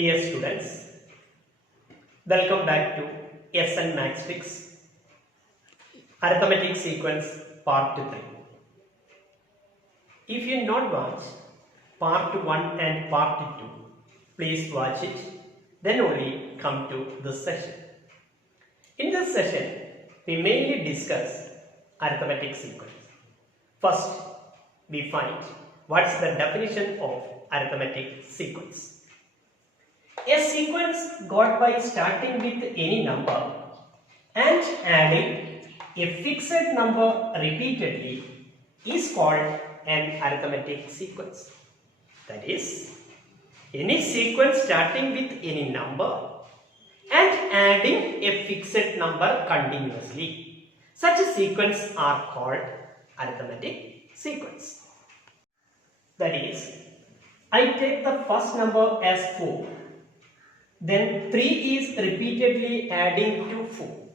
Dear students, welcome back to SN Matrix Arithmetic Sequence Part 3. If you not watch Part 1 and Part 2, please watch it, then only come to this session. In this session, we mainly discuss arithmetic sequence. First, we find what's the definition of arithmetic sequence. A sequence got by starting with any number and adding a fixed number repeatedly is called an arithmetic sequence. That is, any sequence starting with any number and adding a fixed number continuously. Such a sequence are called arithmetic sequence. That is, I take the first number as 4. Then 3 is repeatedly adding to 4.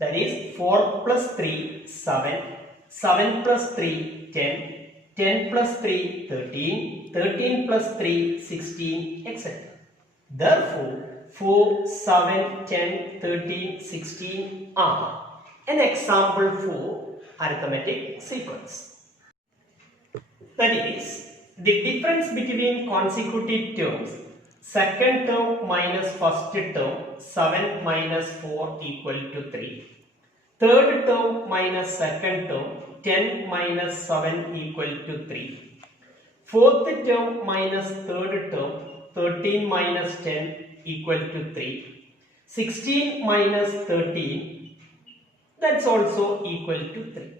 That is 4 plus 3, 7. 7 plus 3, 10. 10 plus 3, 13. 13 plus 3, 16, etc. Therefore, 4, 7, 10, 13, 16 are an example for arithmetic sequence. That is, the difference between consecutive terms, second term minus first term, 7 minus 4 equal to 3. Third term minus second term, 10 minus 7 equal to 3. Fourth term minus third term, 13 minus 10 equal to 3. 16 minus 13, that's also equal to 3.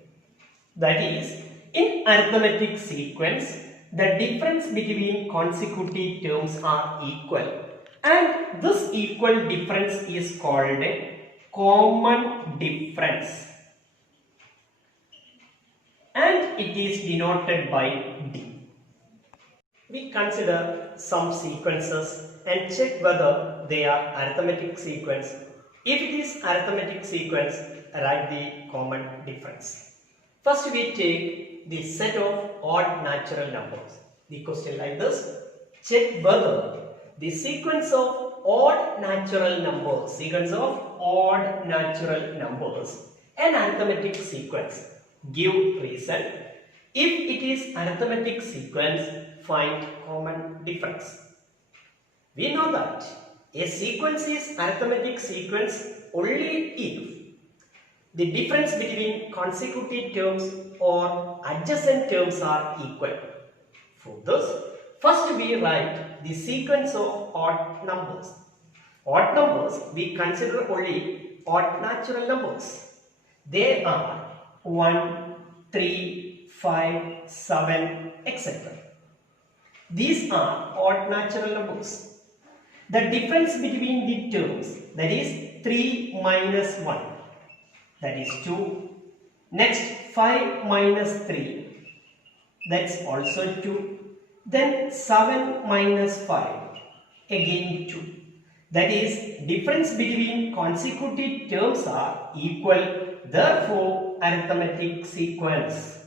That is, in arithmetic sequence, the difference between consecutive terms are equal, and this equal difference is called a common difference, and it is denoted by D. We consider some sequences and check whether they are arithmetic sequence. If it is arithmetic sequence, write the common difference. First, we take the set of odd natural numbers. The question like this: check whether the sequence of odd natural numbers, an arithmetic sequence. Give reason. If it is arithmetic sequence, find common difference. We know that a sequence is arithmetic sequence only if the difference between consecutive terms or adjacent terms are equal. For this, first we write the sequence of odd numbers. Odd numbers we consider only odd natural numbers. They are 1, 3, 5, 7, etc. These are odd natural numbers. The difference between the terms, that is 3 minus 1, that is 2. Next 5 minus 3, that's also 2. Then 7 minus 5, again 2. That is, difference between consecutive terms are equal, therefore arithmetic sequence.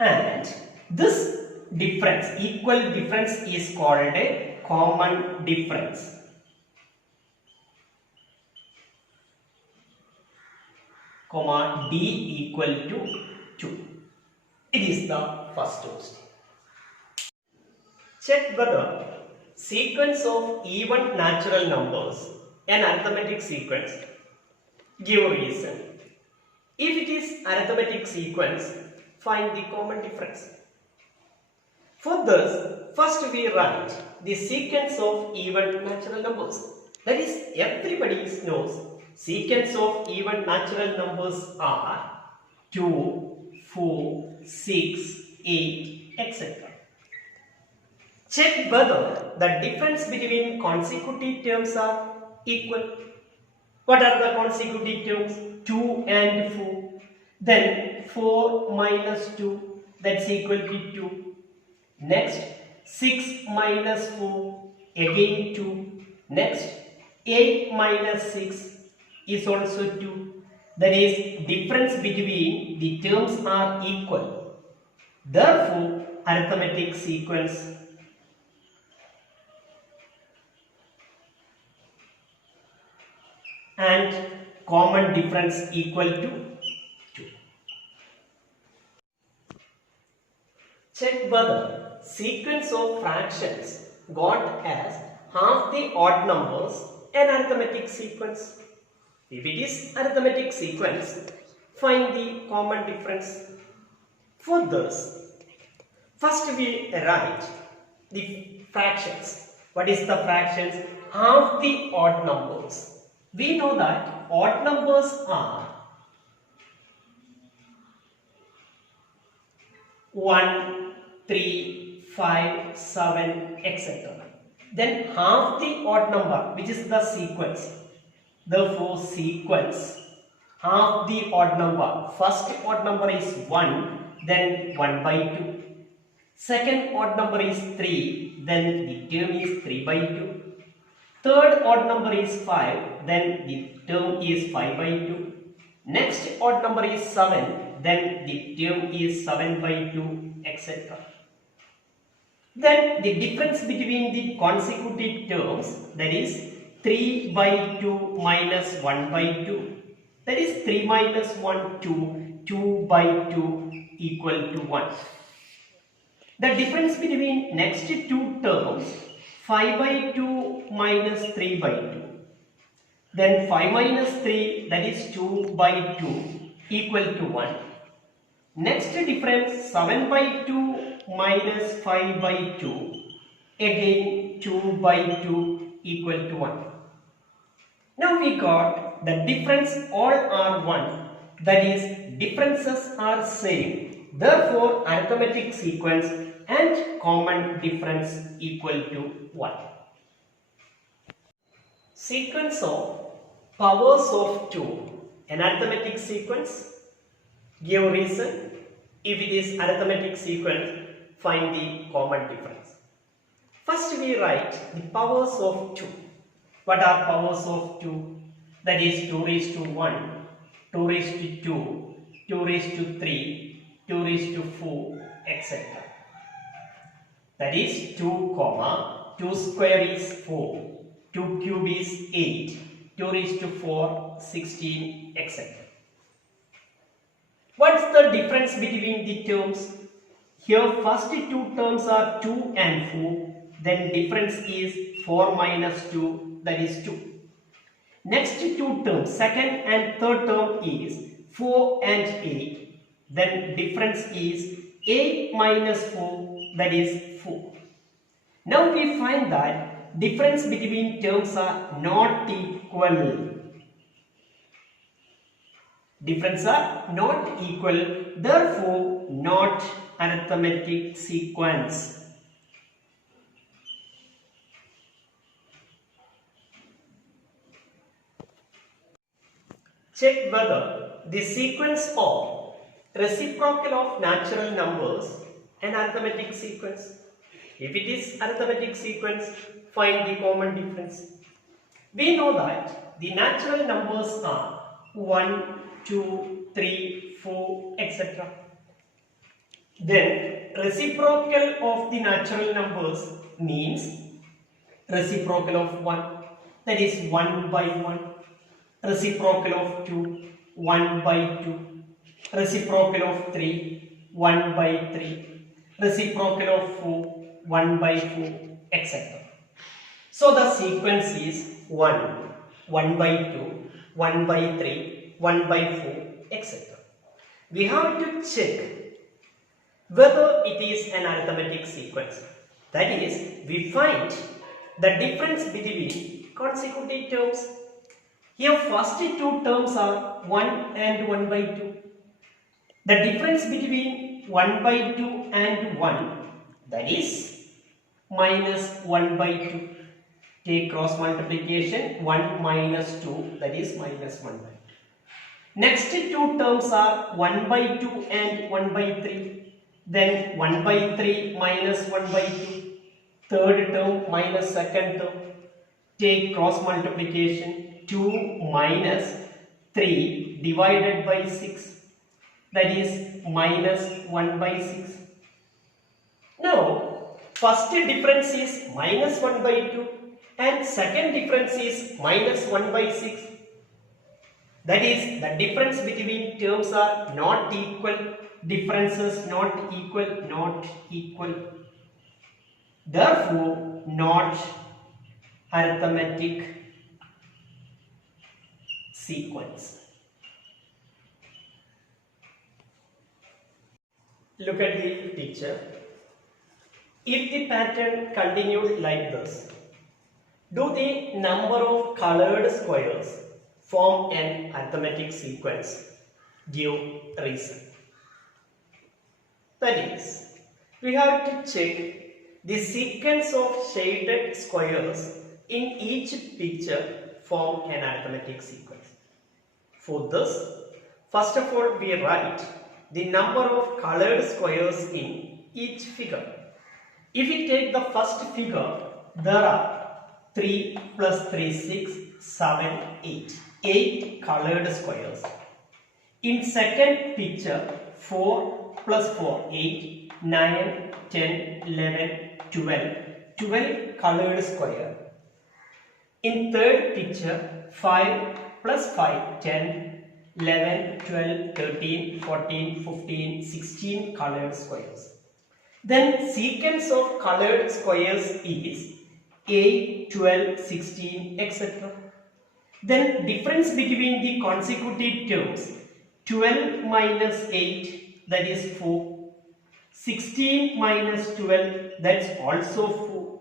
And this difference, equal difference, is called a common difference. Comma D equal to 2. It is the first question. Check whether sequence of even natural numbers, an arithmetic sequence. Give reason. If it is arithmetic sequence, find the common difference. For this, first we write the sequence of even natural numbers. That is, everybody knows sequence of even natural numbers are 2, 4, 6, 8, etc. Check whether the difference between consecutive terms are equal. What are the consecutive terms? 2 and 4. Then 4 minus 2, that's equal to 2. Next 6 minus 4, again 2. Next 8 minus 6 is also 2. That is, difference between the terms are equal. Therefore, arithmetic sequence and common difference equal to 2. Check whether sequence of fractions got as half the odd numbers an arithmetic sequence. If it is arithmetic sequence, find the common difference. For this, first we write the fractions. What is the fractions? Half the odd numbers. We know that odd numbers are 1, 3, 5, 7, etc. Then half the odd number, which is the sequence. Therefore, sequence, half the odd number. First odd number is 1, then 1 by 2. Second odd number is 3, then the term is 3 by 2. Third odd number is 5, then the term is 5 by 2. Next odd number is 7, then the term is 7 by 2, etc. Then the difference between the consecutive terms, that is 3 by 2 minus 1 by 2. That is 3 minus 1, 2. 2 by 2 equal to 1. The difference between next two terms, 5 by 2 minus 3 by 2. Then 5 minus 3, that is 2 by 2 equal to 1. Next difference, 7 by 2 minus 5 by 2. Again 2 by 2 equal to 1. Now we got the difference all are 1. That is, differences are same. Therefore, arithmetic sequence and common difference equal to 1. Sequence of powers of 2. An arithmetic sequence. Give reason. If it is arithmetic sequence, find the common difference. First we write the powers of 2. What are powers of 2? That is 2 raised to 1, 2 raised to 2, 2 raised to 3, 2 raised to 4, etc. That is 2 comma 2 square is 4, 2 cube is 8, 2 raised to 4, 16, etc. What's the difference between the terms? Here first two terms are 2 and 4, then difference is 4 minus 2, that is 2. Next two terms, second and third term is 4 and 8, then difference is 8 minus 4, that is 4. Now we find that difference between terms are not equal. Difference are not equal, therefore not arithmetic sequence. Check whether the sequence of reciprocal of natural numbers an arithmetic sequence. If it is arithmetic sequence, find the common difference. We know that the natural numbers are 1, 2, 3, 4, etc. Then reciprocal of the natural numbers means reciprocal of 1, that is 1 by 1. Reciprocal of 2, 1 by 2. Reciprocal of 3, 1 by 3. Reciprocal of 4, 1 by 4, etc. So the sequence is 1, 1 by 2, 1 by 3, 1 by 4, etc. We have to check whether it is an arithmetic sequence. That is, we find the difference between consecutive terms. Here first two terms are 1 and 1 by 2. The difference between 1 by 2 and 1, that is minus 1 by 2. Take cross multiplication, 1 minus 2, that is minus 1 by 2. Next two terms are 1 by 2 and 1 by 3. Then 1 by 3 minus 1 by 2. Third term minus second term. Take cross multiplication. 2 minus 3 divided by 6, that is minus 1 by 6. Now, first difference is minus 1 by 2 and second difference is minus 1 by 6. That is, the difference between terms are not equal, differences not equal. Therefore, not arithmetic sequence. Look at the picture. If the pattern continued like this, do the number of colored squares form an arithmetic sequence? Give reason. That is, we have to check the sequence of shaded squares in each picture form an arithmetic sequence. For this, first of all we write the number of colored squares in each figure. If we take the first figure, there are 3 plus 3, 6, 7, 8. 8 colored squares. In second picture, 4 plus 4, 8, 9, 10, 11, 12. 12 colored square. In third picture, 5 plus 5, 10, 11, 12, 13, 14, 15, 16 colored squares. Then sequence of colored squares is 8, 12, 16, etc. Then difference between the consecutive terms, 12 minus 8, that is 4. 16 minus 12, that's also 4.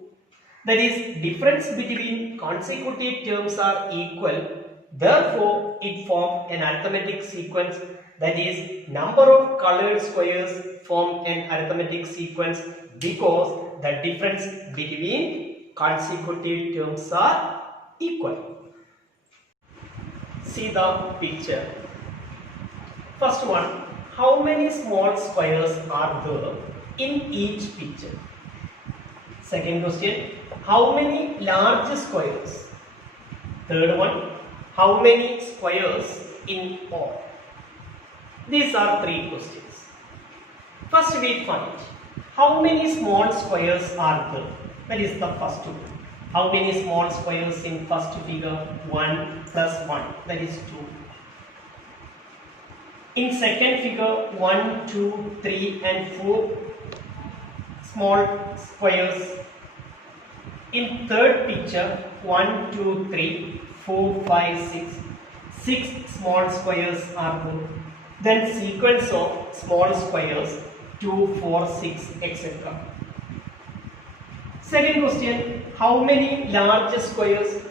That is, difference between consecutive terms are equal. Therefore, it forms an arithmetic sequence. That is, number of colored squares form an arithmetic sequence because the difference between consecutive terms are equal. See the picture. First one, how many small squares are there in each picture? Second question, how many large squares? Third one, how many squares in all? These are three questions. First we find how many small squares are there. That is the first one. How many small squares in first figure? 1 plus 1, that is 2. In second figure, 1, 2, 3 and 4 small squares. In third picture, 1, 2, 3, 4, 5, 6. 6 small squares are there. Then sequence of small squares, 2, 4, 6, etc. Second question, how many large squares?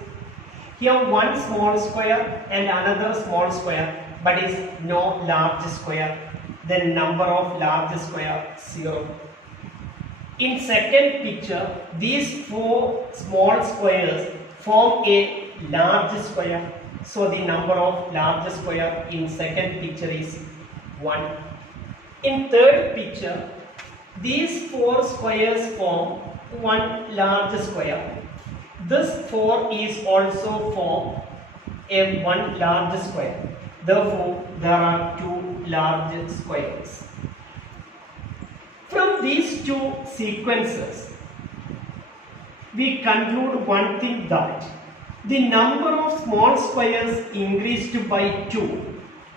Here one small square and another small square, but is no large square. Then number of large square, 0. In second picture, these 4 small squares form a large square. So the number of large square in second picture is 1. In third picture, these 4 squares form one large square. This 4 is also form a one large square. Therefore, there are 2 large squares. From these two sequences, we conclude one thing, that the number of small squares increased by 2.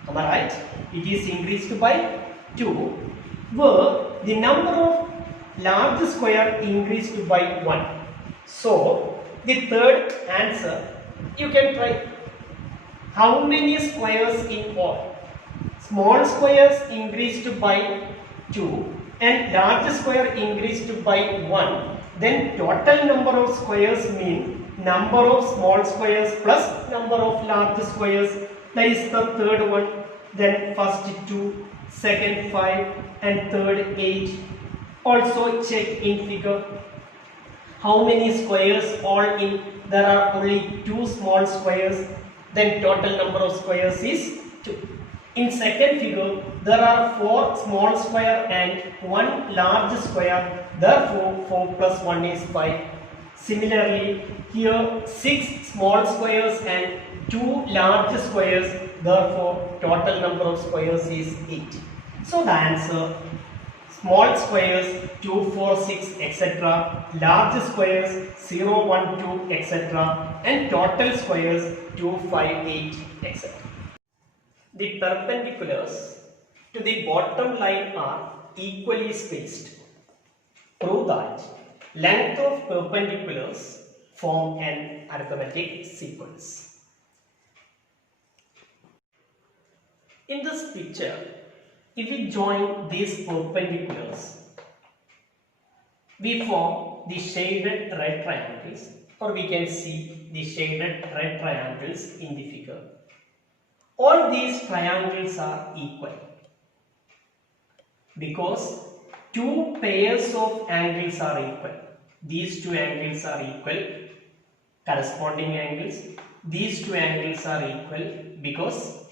Am I right? It is increased by 2, where the number of large square increased by 1. So, the third answer, you can try. How many squares in all? Small squares increased by 2 and large square increased by 1. Then total number of squares mean number of small squares plus number of large squares. That is the third one. Then first 2, second 5 and third 8. Also check in figure. How many squares all in? There are only 2 small squares. Then total number of squares is 2. In second figure, there are 4 small square and 1 large square. Therefore, 4 plus 1 is 5. Similarly, here 6 small squares and 2 large squares. Therefore, total number of squares is 8. So the answer, small squares 2, 4, 6, etc. Large squares 0, 1, 2, etc. and total squares 2, 5, 8, etc. The perpendiculars to the bottom line are equally spaced. Prove that length of perpendiculars form an arithmetic sequence. In this picture, if we join these perpendiculars, we form the shaded red triangles, or we can see the shaded red triangles in the figure. All these triangles are equal because two pairs of angles are equal. These two angles are equal, corresponding angles. These two angles are equal because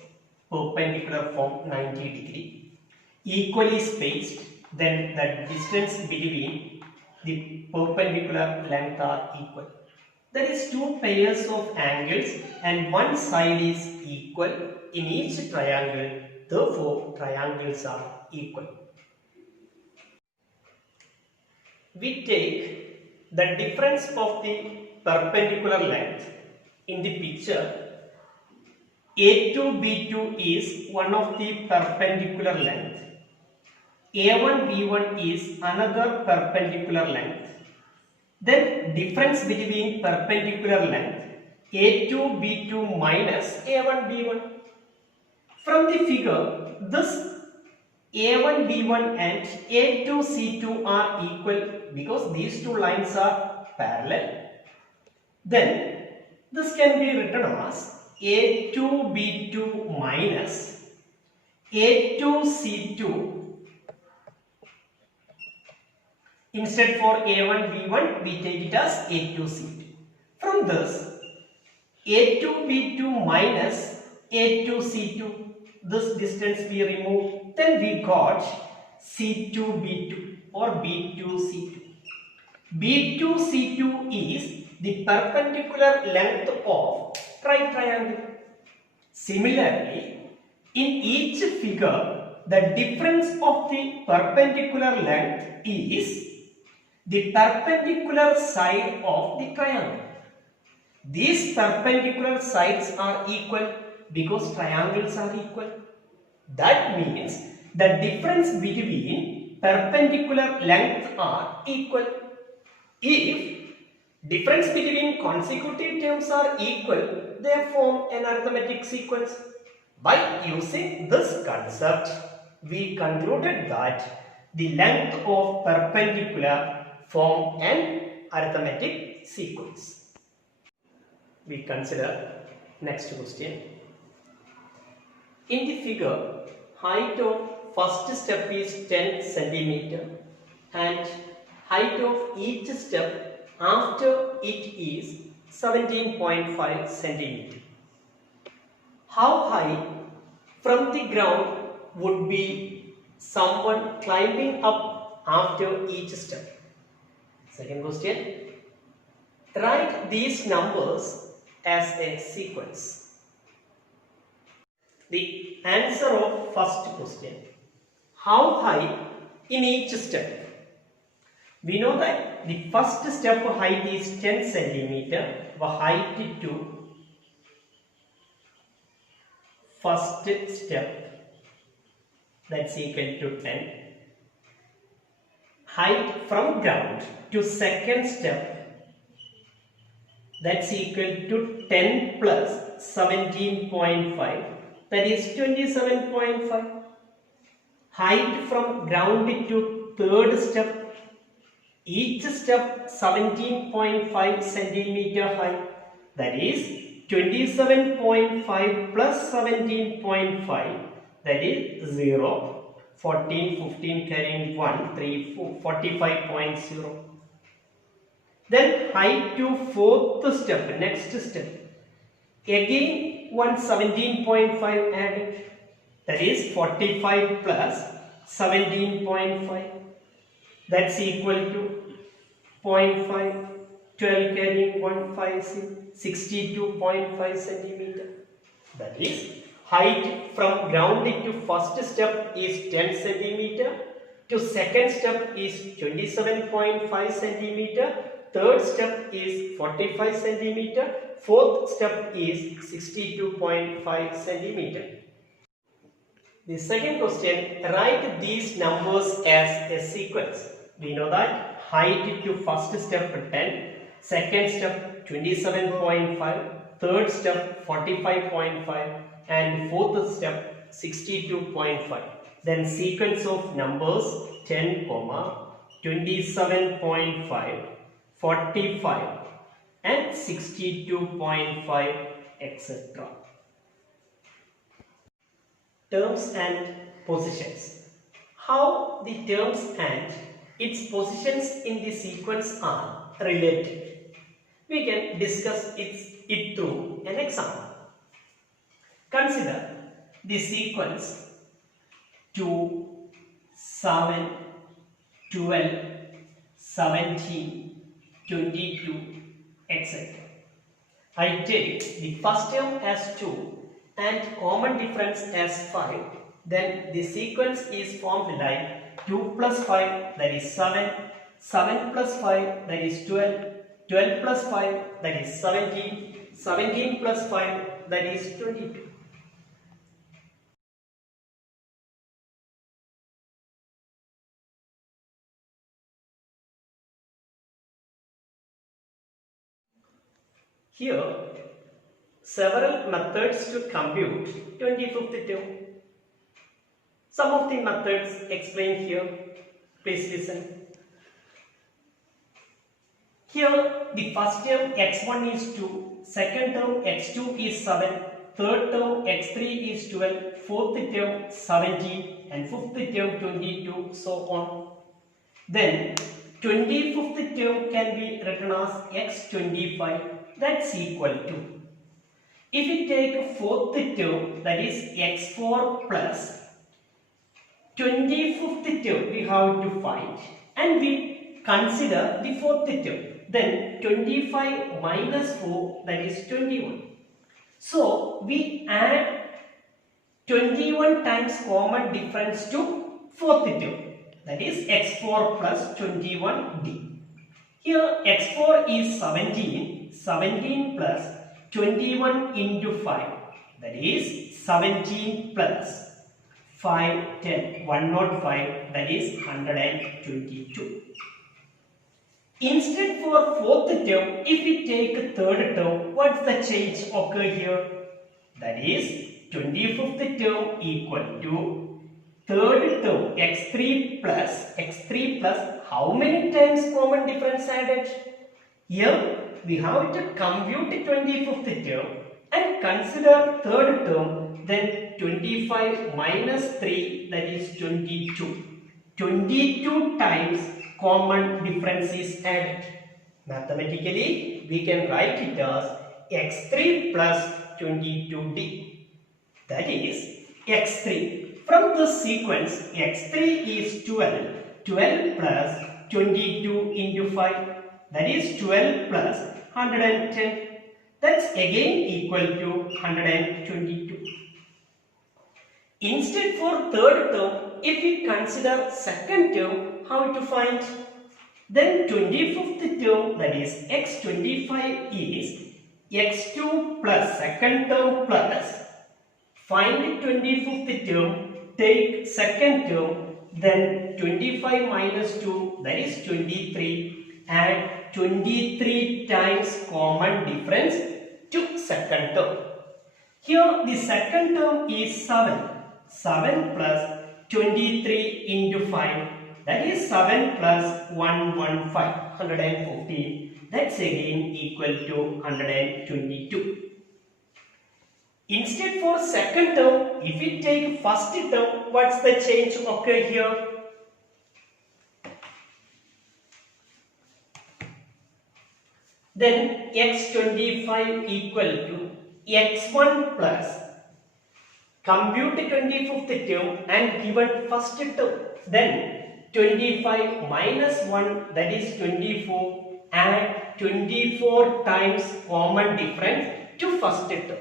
perpendicular form 90 degree. Equally spaced, then the distance between the perpendicular length are equal. There is two pairs of angles and one side is equal in each triangle. Therefore, triangles are equal. We take the difference of the perpendicular length in the picture. A2, B2 is one of the perpendicular length. A1, B1 is another perpendicular length. Then difference between perpendicular length A2, B2 minus A1, B1. From the figure, this A1, B1 and A2, C2 are equal because these two lines are parallel. Then this can be written as A2, B2 minus A2, C2. Instead for A1, B1, we take it as A2, C2. From this, A2, B2 minus A2, C2. This distance we remove, then we got C2, B2 or B2, C2. B2, C2 is the perpendicular length of right triangle. Similarly, in each figure, the difference of the perpendicular length is the perpendicular side of the triangle. These perpendicular sides are equal because triangles are equal. That means the difference between perpendicular length are equal. If difference between consecutive terms are equal, they form an arithmetic sequence. By using this concept, we concluded that the length of perpendicular form an arithmetic sequence. We consider next question. In the figure, height of first step is 10 centimeter and height of each step after it is 17.5 centimeter. How high from the ground would be someone climbing up after each step? Second question. Write these numbers as a sequence. The answer of first question. How high in each step? We know that the first step height is 10 centimeter. The height to first step, that's equal to 10. Height from ground to second step, that's equal to 10 plus 17.5, that is 27.5. Height from ground to third step, each step 17.5 centimeter high, that is 27.5 plus 17.5, that is 0, 14, 15 carrying 1, 3, 4, 45.0. Then height to fourth step, next step. Again 17.5 added, that is 45 plus 17.5, that's equal to 0.5, 12 carrying 1, 5, 62.5 centimeter. That is height from ground to first step is 10 centimeter, to second step is 27.5 centimeter, third step is 45 centimeter, fourth step is 62.5 centimeter. The second question, write these numbers as a sequence. We know that height to first step 10, second step 27.5, third step 45.5 and fourth step 62.5. Then sequence of numbers 10, 27.5, 45 and 62.5 etc. Terms and positions. How the terms and its positions in the sequence are related. We can discuss it through an example. Consider the sequence 2, 7, 12, 17, 22, etc. I take the first term as 2 and common difference as 5. Then the sequence is formed like 2 plus 5 that is 7, 7 plus 5 that is 12, 12 plus 5 that is 17, 17 plus 5 that is 22. Here, several methods to compute 25th term. Some of the methods explained here. Please listen. Here, the first term x1 is 2, second term x2 is 7, third term x3 is 12, fourth term 17 and fifth term 22, so on. Then 25th term can be written as x25, that's equal to. If we take fourth term, that is x4 plus 25th term we have to find and we consider the fourth term. Then 25 minus 4 that is 21. So we add 21 times common difference to fourth term, that is x4 plus 21d. Here x4 is 17, 17 plus 21 into 5, that is 17 plus 5, 10, 105, that is 122. Instead for fourth term, if we take third term, what's the change occur here? That is 25th term equal to third term x3 plus how many times common difference added? Here we have to compute 25th term and consider third term, then 25 minus 3 that is 22. 22 times common difference is added. Mathematically we can write it as x3 plus 22d. That is x3. From this sequence x3 is 12. 12 plus 22 into 5, that is 12 plus 110. That's again equal to 122. Instead for third term, if we consider second term, how to find? Then 25th term, that is x25 is x2 plus second term plus, find 25th term, take second term, then 25 minus 2 that is 23 and 23 times common difference to second term. Here the second term is 7. 7 plus 23 into 5, that is 7 plus 115, 115. That's again equal to 122. Instead for second term, if we take first term, what's the change occur here? Then x25 equal to x1 plus, compute 25th term and given first term. Then 25 minus 1 that is 24 and 24 times common difference to first term.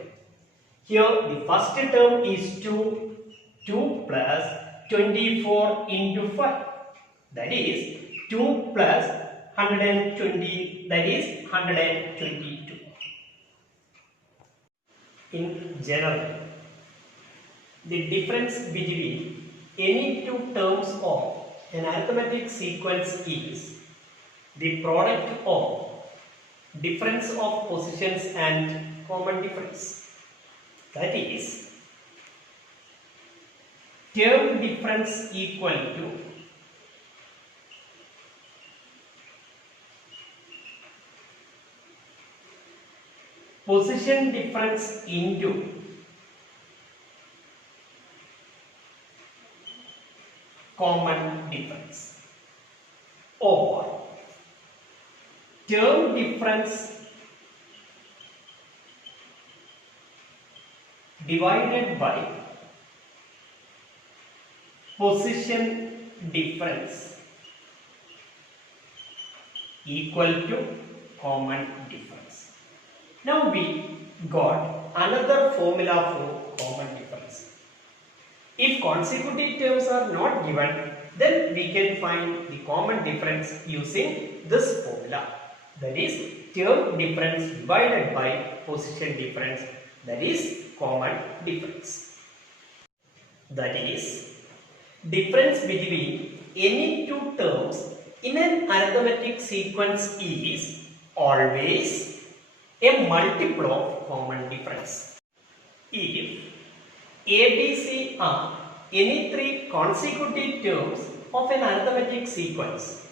Here the first term is 2, 2 plus 24 into 5, That is 2 plus 120, that is 122. In general, the difference between any two terms of an arithmetic sequence is the product of difference of positions and common difference. That is, term difference equal to position difference into common difference, or term difference divided by position difference equal to common difference. Now we got another formula for common difference. If consecutive terms are not given, then we can find the common difference using this formula. That is term difference divided by position difference, that is common difference. That is, difference between any two terms in an arithmetic sequence is always a multiple of common difference. If A, B, C are any three consecutive terms of an arithmetic sequence,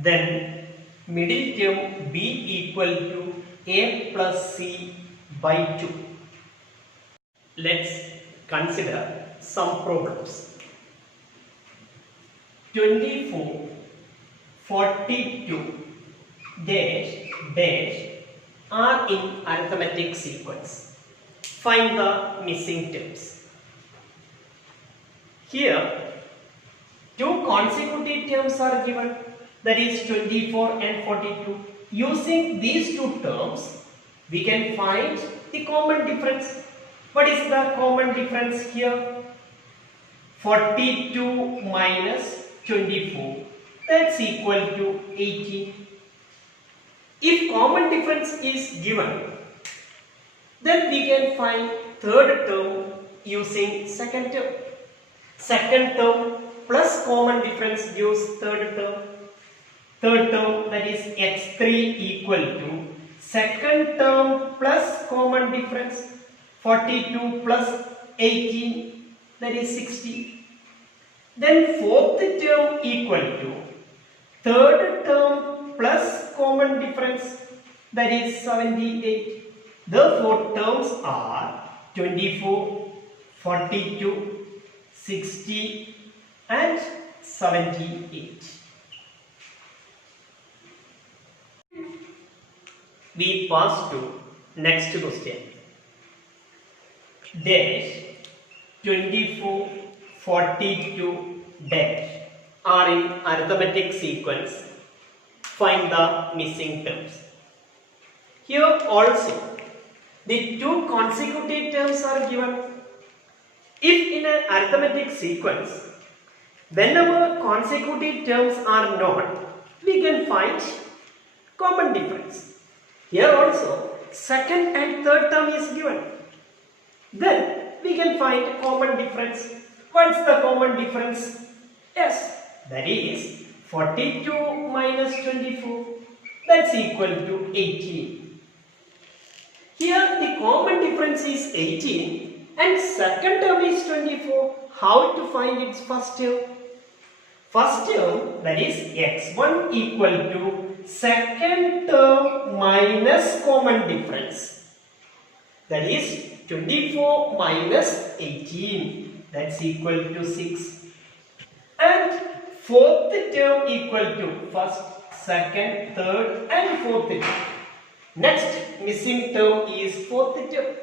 then middle term be equal to A plus C by 2. Let's consider some problems. 24, 42 dash dash are in arithmetic sequence. Find the missing terms. Here, two consecutive terms are given, that is 24 and 42. Using these two terms, we can find the common difference. What is the common difference here? 42 minus 24, that's equal to 18. If common difference is given, then we can find third term using second term. Second term plus common difference gives third term. Third term, that is x3 equal to second term plus common difference 42 plus 18, that is 60. Then fourth term equal to third term plus common difference, that is 78. The four terms are 24, 42, 60 and 78. We pass to next question. Dash 24, 42 dash are in arithmetic sequence. Find the missing terms. Here also the two consecutive terms are given. If in an arithmetic sequence, whenever consecutive terms are known, we can find common difference. Here also second and third term is given. Then we can find common difference. What's the common difference? Yes, that is 42 minus 24, that's equal to 18. Here the common difference is 18 and second term is 24. How to find its first term? First term, that is x1 equal to second term minus common difference, that is 24 minus 18, that's equal to 6. And fourth term equal to first, second, third and fourth term. Next missing term is fourth term.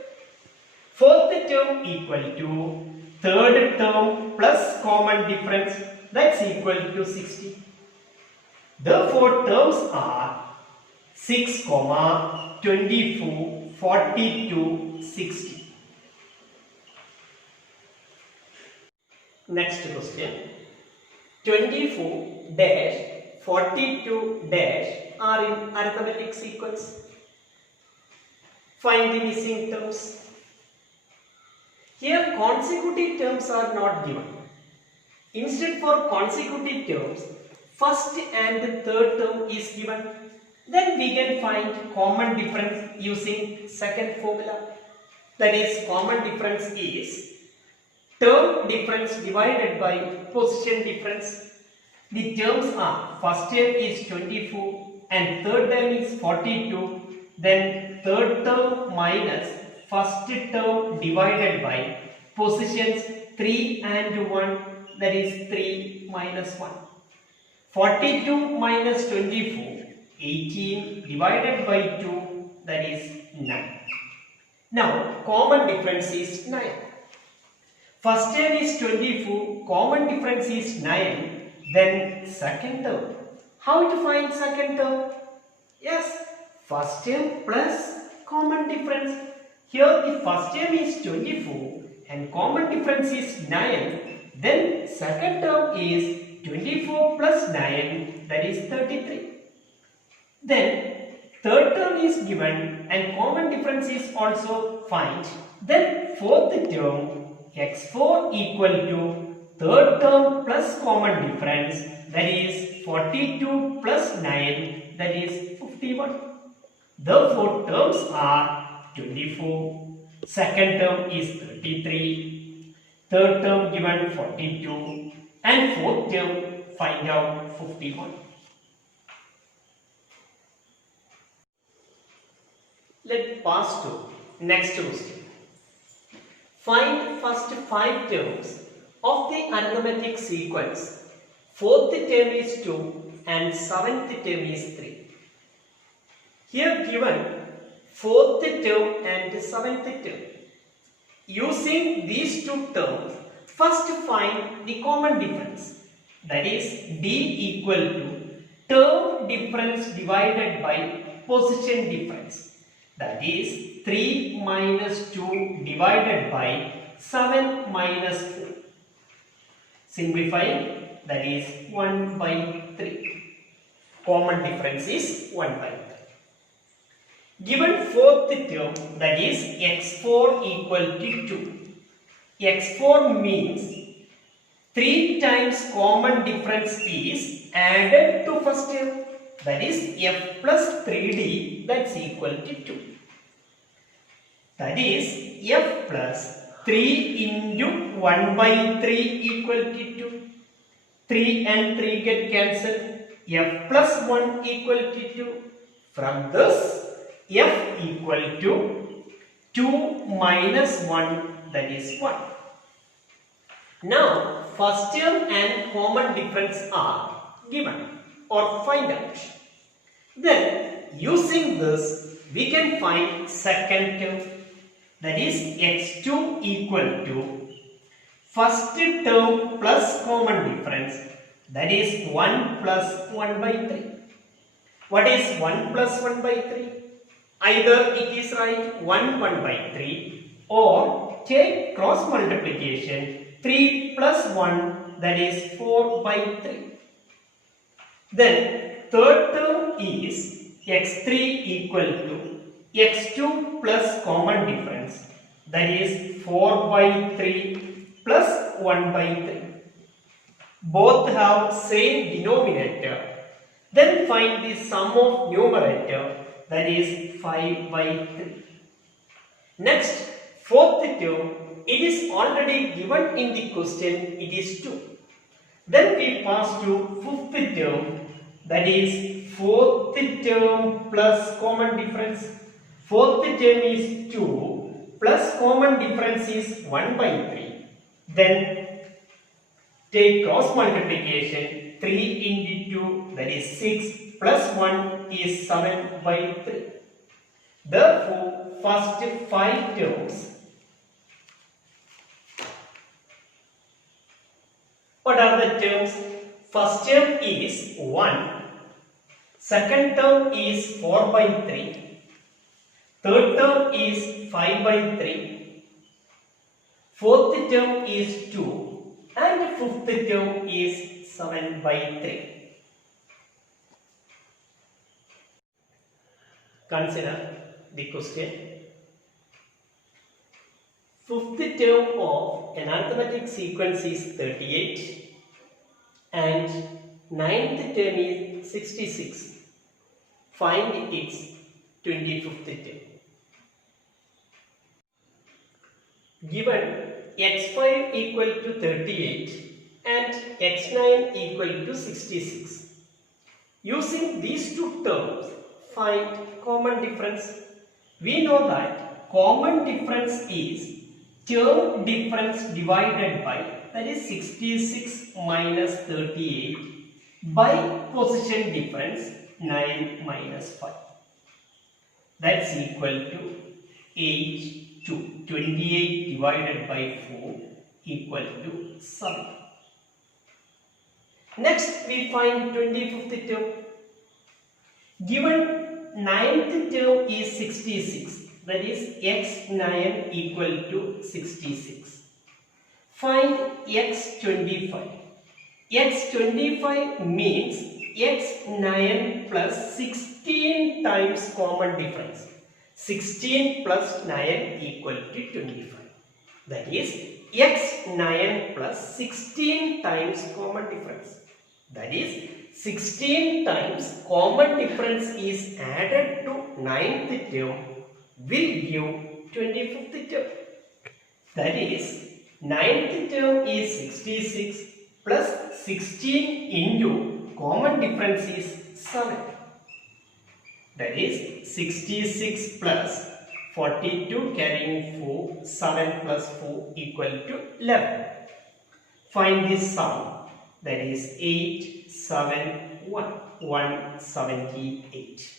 Fourth term equal to third term plus common difference, that's equal to 60. The four terms are 6, 24, 42, 60. Next question. 24, dash 42 dash are in arithmetic sequence. Find the missing terms. Here consecutive terms are not given. Instead, for consecutive terms, first and third term is given. Then we can find common difference using second formula. That is, common difference is term difference divided by position difference. The terms are, first term is 24 and third term is 42. Then third term minus first term divided by positions 3 and 1, that is 3 minus 1. 42 minus 24, 18 divided by 2, that is 9. Now common difference is 9. First term is 24, common difference is 9. Then second term. How to find second term? Yes, first term plus common difference. Here the first term is 24 and common difference is 9. Then second term is 24 plus 9, that is 33. Then third term is given and common difference is also find. Then fourth term, x4 equal to third term plus common difference, that is 42 plus 9, that is 51. The four terms are 24, second term is 33, third term given 42, and fourth term find out 51. Let's pass to next question. Find first 5 terms of the arithmetic sequence. Fourth term is 2 and seventh term is 3. Here given fourth term and seventh term. Using these two terms, first find the common difference. That is, D equal to term difference divided by position difference. That is 3 minus 2 divided by 7 minus 4. Simplifying, that is 1 by 3. Common difference is 1 by 3. Given fourth term, that is x4 equal to 2. x4 means 3 times common difference is added to first term. That is f plus 3d, that's equal to 2. That is f plus 3 into 1 by 3 equal to 2. 3 and 3 get cancelled. F plus 1 equal to 2. From this, f equal to 2 minus 1, that is 1. Now, first term and common difference are given or find out. Then, using this, we can find second term. That is x2 equal to first term plus common difference. That is 1 plus 1 by 3. What is 1 plus 1 by 3? Either it is write 1 by 3 or take cross multiplication 3 plus 1, that is 4 by 3. Then third term is x3 equal to x2 plus common difference, that is 4 by 3 plus 1 by 3. Both have same denominator. Then find the sum of numerator, that is 5 by 3. Next, fourth term, it is already given in the question, it is 2. Then we pass to fifth term, that is fourth term plus common difference. Fourth term is 2 plus common difference is 1 by 3. Then take cross multiplication 3 into 2, that is 6 plus 1 is 7 by 3. Therefore, first 5 terms. What are the terms? First term is 1. Second term is 4 by 3. Third term is 5 by 3. Fourth term is 2. And fifth term is 7 by 3. Consider the question. Fifth term of an arithmetic sequence is 38 and ninth term is 66. Find its 25th term. Given x5 equal to 38 and x9 equal to 66. Using these two terms, find common difference. We know that common difference is term difference divided by, that is 66 minus 38, by position difference 9 minus 5. That's equal to 8 to 28 divided by 4 equal to 7. Next we find 25th term. Given 9th term is 66, that is x9 equal to 66. Find x25. x25 means x9 plus 16 times common difference. 16 plus 9 equal to 25. That is x9 plus 16 times common difference. That is 16 times common difference is added to 9th term will give 25th term. That is 9th term is 66 plus 16 into common difference is 7. That is 66 plus 42 carrying 4, 7 plus 4 equal to 11. Find this sum. That is 8, 7, 1, 178.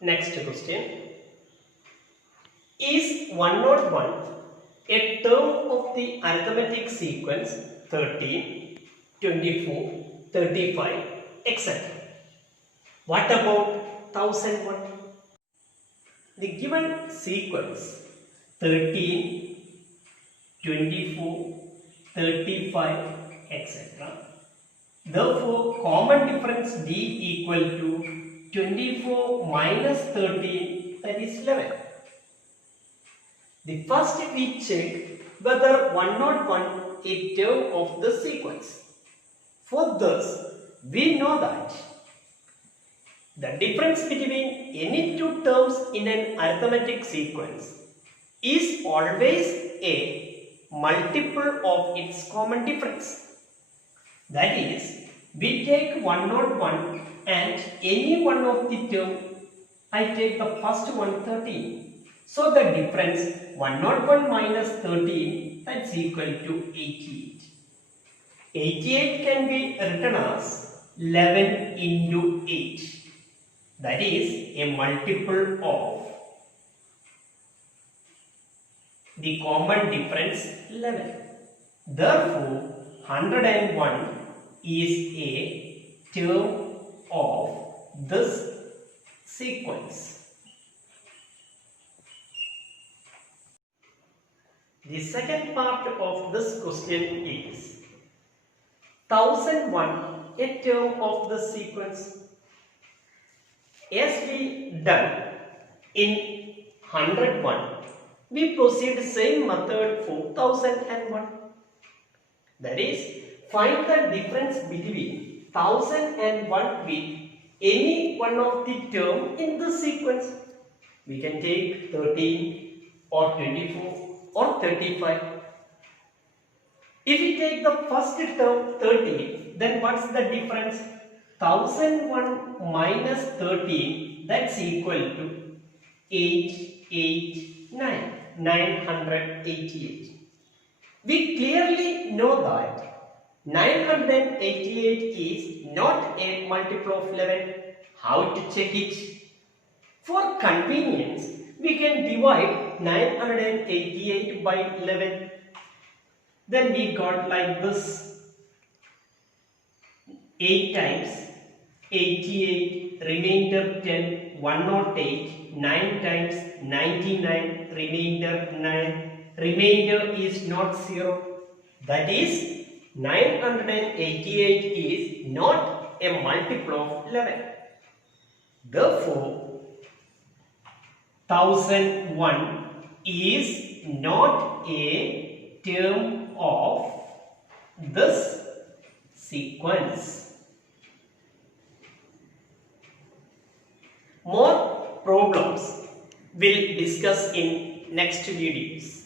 Next question. Is 101 a term of the arithmetic sequence 13, 24, 35, etc.? What about 1001? The given sequence 13, 24, 35, etc. Therefore, common difference D equal to 24 minus 13, that is 11. The first we check whether 101 is term of the sequence. For this, we know that the difference between any two terms in an arithmetic sequence is always a multiple of its common difference. That is, we take 101 and any one of the term, I take the first one 13. So the difference 101 minus 13, that's equal to 88. 88 can be written as 11 into 8. That is a multiple of the common difference 11. Therefore, 101 is a term of this sequence. The second part of this question is 1001 a term of the sequence. As we done in 101, we proceed same method for 1001. That is, find the difference between 1001 with any one of the term in the sequence. We can take 13 or 24 or 35. If we take the first term 13, then what's the difference? 1001 minus 13, that's equal to 889, 988. We clearly know that 988 is not a multiple of 11. How to check it? For convenience, we can divide 988 by 11. Then we got like this: 8 times 88, remainder 10, 108, 9 times 99, remainder 9, remainder is not 0. That is, 988 is not a multiple of 11. Therefore, 1001 is not a term of this sequence. More problems we'll discuss in next videos.